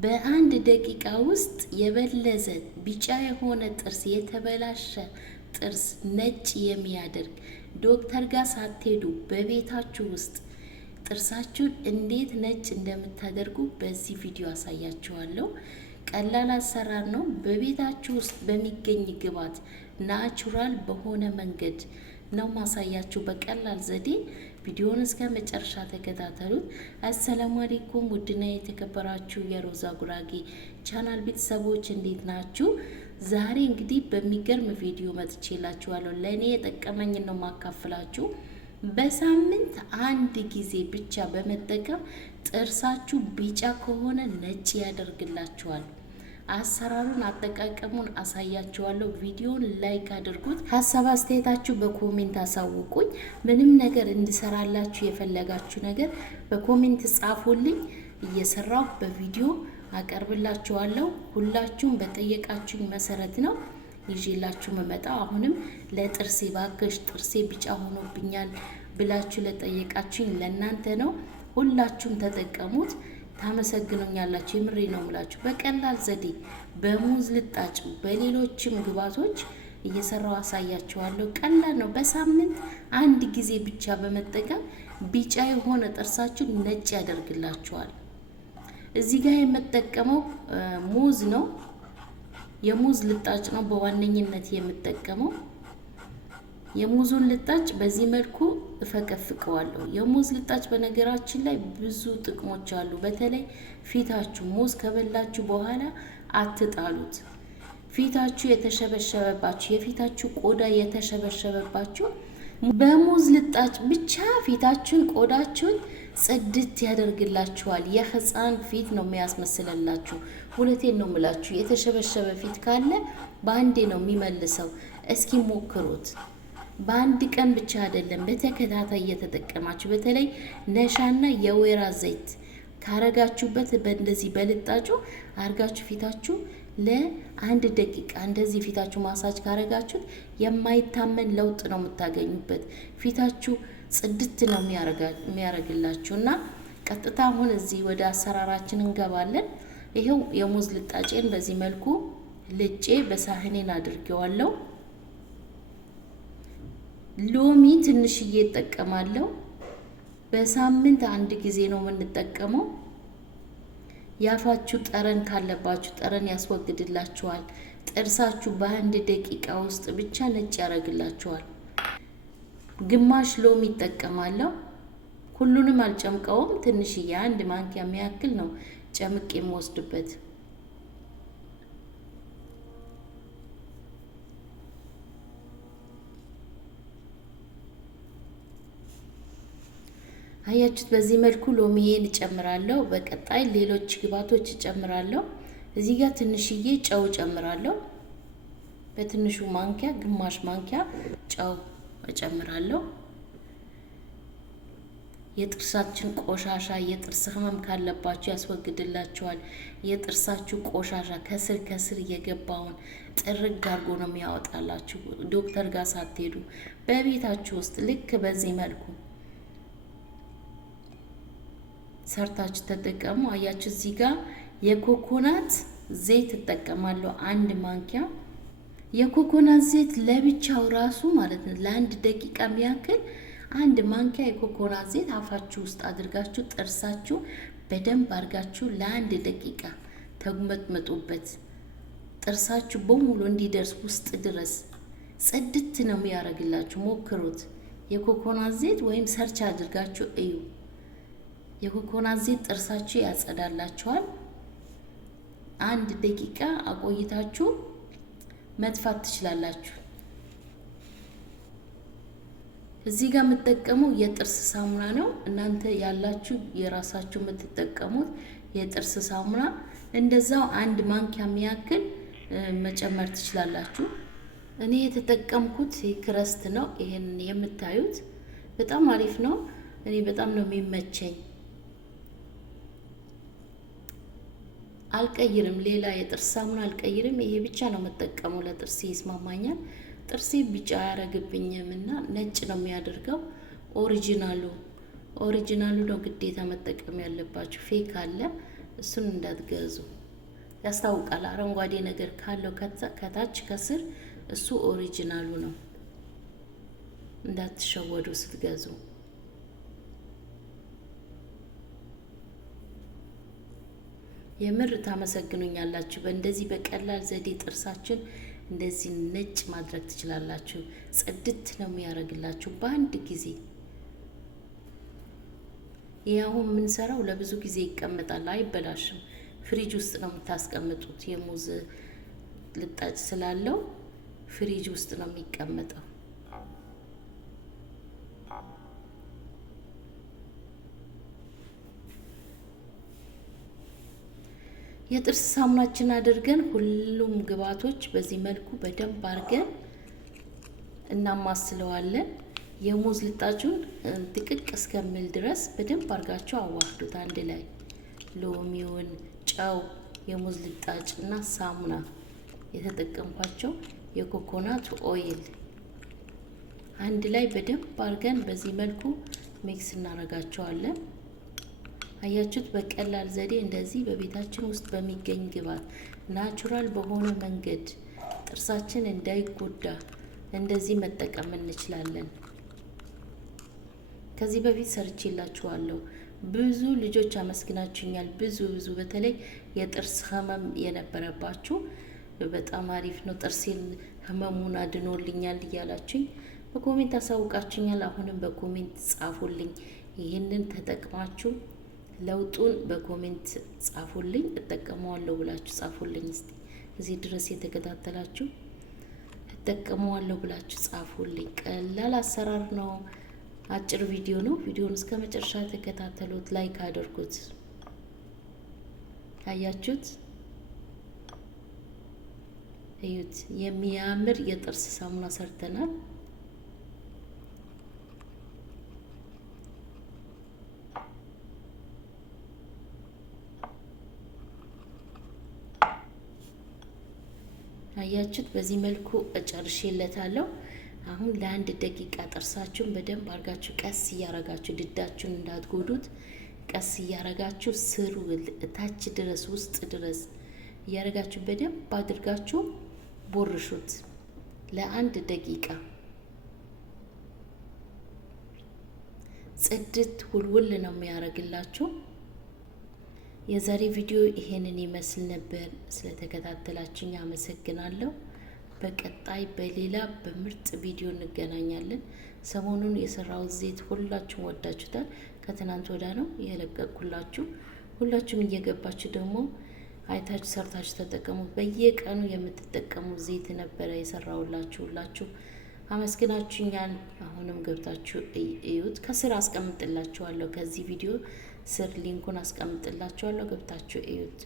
በአንድ ደቂቃ ውስጥ የበለዘ ቢጫ የሆነ ጥርስ የተበላሸ ጥርስ ነጭ የሚያደርግ ዶክተር ጋር ሳትሄዱ በቤታችሁ ውስጥ ጥርሳችሁን እንዴት ነጭ እንደምታደርጉ በዚህ ቪዲዮ አሳያችኋለሁ። ቀላል አሰራር ነው። በቤታችሁ ውስጥ በሚገኝ ግብዓት ናቹራል በሆነ መንገድ ነው ማሳያችሁ በቀላል ዘዴ። ቪዲዮውን እስከ መጨረሻ ተከታተሉት። አሰላሙ አለይኩም ውድና የተከበራችሁ የሮዛ ጉራጌ ቻናል ቤተሰቦች እንዴት ናችሁ? ዛሬ እንግዲህ በሚገርም ቪዲዮ መጥቼላችኋለሁ። ለኔ የጠቀመኝ ነው ማካፈላችሁ። በሳምንት አንድ ጊዜ ብቻ በመጠቀም ጥርሳችሁ ቢጫ ከሆነ ነጭ ያደርግላችኋል። አሰራሩን አጠቃቀሙን አሳያችኋለሁ። ቪዲዮን ላይክ አድርጉት። ሀሳብ አስተያየታችሁ በኮሜንት አሳውቁኝ። ምንም ነገር እንድሰራላችሁ የፈለጋችሁ ነገር በኮሜንት ጻፉልኝ። እየሰራሁ በቪዲዮ አቀርብላችኋለሁ። ሁላችሁም በጠየቃችሁኝ መሰረት ነው ይዤላችሁ መመጣው። አሁንም ለጥርሴ ባክሽ ጥርሴ ቢጫ ሆኖብኛል ብላችሁ ለጠየቃችሁኝ ለእናንተ ነው። ሁላችሁም ተጠቀሙት። ታመሰግኑኛላችሁ። የምሬ ነው የምላችሁ። በቀላል ዘዴ በሙዝ ልጣጭ በሌሎችም ግብዓቶች እየሰራው አሳያችኋለሁ። ቀላል ነው። በሳምንት አንድ ጊዜ ብቻ በመጠቀም ቢጫ የሆነ ጥርሳችሁን ነጭ ያደርግላችኋል። እዚህ ጋር የምጠቀመው ሙዝ ነው። የሙዝ ልጣጭ ነው በዋነኝነት የምጠቀመው። የሙዙን ልጣጭ በዚህ መልኩ እፈቀፍቀዋለሁ። የሙዝ ልጣጭ በነገራችን ላይ ብዙ ጥቅሞች አሉ። በተለይ ፊታችሁ ሙዝ ከበላችሁ በኋላ አትጣሉት። ፊታችሁ የተሸበሸበባችሁ የፊታችሁ ቆዳ የተሸበሸበባችሁ በሙዝ ልጣጭ ብቻ ፊታችሁን ቆዳችሁን ጽድት ያደርግላችኋል። የህፃን ፊት ነው የሚያስመስልላችሁ። ሁለቴን ነው የምላችሁ። የተሸበሸበ ፊት ካለ በአንዴ ነው የሚመልሰው። እስኪ ሞክሩት። በአንድ ቀን ብቻ አይደለም በተከታታይ እየተጠቀማችሁ በተለይ ነሻና የወይራ ዘይት ካረጋችሁበት በእንደዚህ በልጣጩ አርጋችሁ ፊታችሁ ለአንድ ደቂቃ እንደዚህ ፊታችሁ ማሳጅ ካረጋችሁት የማይታመን ለውጥ ነው የምታገኙበት። ፊታችሁ ጽድት ነው የሚያረግላችሁና ቀጥታ አሁን እዚህ ወደ አሰራራችን እንገባለን። ይሄው የሙዝ ልጣጬን በዚህ መልኩ ልጬ በሳህኔን አድርጌዋለሁ። ሎሚ ትንሽዬ እጠቀማለሁ። በሳምንት አንድ ጊዜ ነው የምንጠቀመው። ያፋችሁ ጠረን ካለባችሁ ጠረን ያስወግድላችኋል። ጥርሳችሁ በአንድ ደቂቃ ውስጥ ብቻ ነጭ ያደርግላችኋል። ግማሽ ሎሚ እጠቀማለሁ። ሁሉንም አልጨምቀውም። ትንሽዬ አንድ ማንኪያ የሚያክል ነው ጨምቄ የምወስድበት። አያችሁት? በዚህ መልኩ ሎሚዬን እጨምራለሁ። በቀጣይ ሌሎች ግብዓቶች እጨምራለሁ። እዚህ ጋር ትንሽዬ ጨው እጨምራለሁ። በትንሹ ማንኪያ ግማሽ ማንኪያ ጨው እጨምራለሁ። የጥርሳችን ቆሻሻ የጥርስ ህመም ካለባችሁ ያስወግድላችኋል። የጥርሳችሁ ቆሻሻ ከስር የገባውን ጥርግ አድርጎ ነው የሚያወጣላችሁ። ዶክተር ጋር ሳትሄዱ በቤታችሁ ውስጥ ልክ በዚህ መልኩ ሰርታችሁ ተጠቀሙ። አያችሁ? እዚህ ጋር የኮኮናት ዘይት እጠቀማለሁ። አንድ ማንኪያ የኮኮናት ዘይት ለብቻው ራሱ ማለት ነው ለአንድ ደቂቃ የሚያክል አንድ ማንኪያ የኮኮናት ዘይት አፋችሁ ውስጥ አድርጋችሁ ጥርሳችሁ በደንብ አድርጋችሁ ለአንድ ደቂቃ ተጉመጥመጡበት። ጥርሳችሁ በሙሉ እንዲደርስ ውስጥ ድረስ ጽድት ነው የሚያደርግላችሁ። ሞክሩት። የኮኮናት ዘይት ወይም ሰርች አድርጋችሁ እዩ። የኮኮናት ዘይት ጥርሳችሁ ያጸዳላችኋል። አንድ ደቂቃ አቆይታችሁ መጥፋት ትችላላችሁ። እዚህ ጋር የምትጠቀመው የጥርስ ሳሙና ነው። እናንተ ያላችሁ የራሳችሁ የምትጠቀሙት የጥርስ ሳሙና እንደዛው አንድ ማንኪያ የሚያክል መጨመር ትችላላችሁ። እኔ የተጠቀምኩት ክረስት ነው። ይሄን የምታዩት በጣም አሪፍ ነው። እኔ በጣም ነው የሚመቸኝ። አልቀይርም። ሌላ የጥርስ ሳሙና አልቀይርም። ይሄ ብቻ ነው የምጠቀመው። ለጥርሴ ይስማማኛል። ጥርሴ ቢጫ ያረግብኝም እና ነጭ ነው የሚያደርገው። ኦሪጂናሉ ነው ግዴታ መጠቀም ያለባችሁ። ፌክ አለ እሱን እንዳትገዙ። ያስታውቃል። አረንጓዴ ነገር ካለው ከታች ከስር እሱ ኦሪጂናሉ ነው። እንዳትሸወዱ ስትገዙ። የምር ታመሰግኑኛላችሁ። በእንደዚህ በቀላል ዘዴ ጥርሳችን እንደዚህ ነጭ ማድረግ ትችላላችሁ። ጽድት ነው የሚያደርግላችሁ በአንድ ጊዜ። ይህ አሁን የምንሰራው ለብዙ ጊዜ ይቀመጣል፣ አይበላሽም። ፍሪጅ ውስጥ ነው የምታስቀምጡት። የሙዝ ልጣጭ ስላለው ፍሪጅ ውስጥ ነው የሚቀመጠው። የጥርስ ሳሙናችን አድርገን ሁሉም ግብአቶች በዚህ መልኩ በደንብ አድርገን እናማስለዋለን። የሙዝ ልጣጩን ጥቅቅ እስከሚል ድረስ በደንብ አድርጋችሁ አዋህዱት አንድ ላይ። ሎሚውን፣ ጨው፣ የሙዝ ልጣጭ እና ሳሙና የተጠቀምኳቸው የኮኮናት ኦይል አንድ ላይ በደንብ አድርገን በዚህ መልኩ ሚክስ እናደርጋቸዋለን። አያችሁት? በቀላል ዘዴ እንደዚህ በቤታችን ውስጥ በሚገኝ ግብአት ናቹራል በሆነ መንገድ ጥርሳችን እንዳይጎዳ እንደዚህ መጠቀም እንችላለን። ከዚህ በፊት ሰርቼላችኋለሁ። ብዙ ልጆች አመስግናችሁኛል። ብዙ በተለይ የጥርስ ህመም የነበረባችሁ በጣም አሪፍ ነው፣ ጥርሴን ህመሙን አድኖልኛል እያላችሁኝ በኮሜንት አሳውቃችሁኛል። አሁንም በኮሜንት ጻፉልኝ። ይህንን ተጠቅማችሁ ለውጡን በኮሜንት ጻፉልኝ። እጠቀመዋለሁ ብላችሁ ጻፉልኝ። እስቲ እዚህ ድረስ የተከታተላችሁ እጠቀመዋለሁ ብላችሁ ጻፉልኝ። ቀላል አሰራር ነው። አጭር ቪዲዮ ነው። ቪዲዮውን እስከ መጨረሻ ተከታተሉት። ላይክ አድርጉት። አያችሁት? እዩት። የሚያምር የጥርስ ሳሙና ሰርተናል። አያችሁት? በዚህ መልኩ እጨርሼለታለሁ። አሁን ለአንድ ደቂቃ ጥርሳችሁን በደንብ አድርጋችሁ ቀስ እያረጋችሁ ድዳችሁን እንዳትጎዱት ቀስ እያረጋችሁ ስሩ ታች ድረስ ውስጥ ድረስ እያረጋችሁ በደንብ አድርጋችሁ ቦርሹት ለአንድ ደቂቃ። ጽድት ውልውል ነው የሚያደርግላችሁ። የዛሬ ቪዲዮ ይሄንን ይመስል ነበር። ስለተከታተላችሁኝ አመሰግናለሁ። በቀጣይ በሌላ በምርጥ ቪዲዮ እንገናኛለን። ሰሞኑን የሰራሁት ዘይት ሁላችሁም ወዳችሁታል። ከትናንት ወዳ ነው የለቀቅኩላችሁ። ሁላችሁም እየገባችሁ ደግሞ አይታችሁ ሰርታችሁ ተጠቀሙ። በየቀኑ የምትጠቀሙት ዘይት ነበረ የሰራሁላችሁ። ሁላችሁ አመስግናችሁኛል። አሁንም ገብታችሁ እዩት። ከስር አስቀምጥላችኋለሁ። ከዚህ ቪዲዮ ስር ሊንኩን አስቀምጥላችኋለሁ። ገብታችሁ እዩት።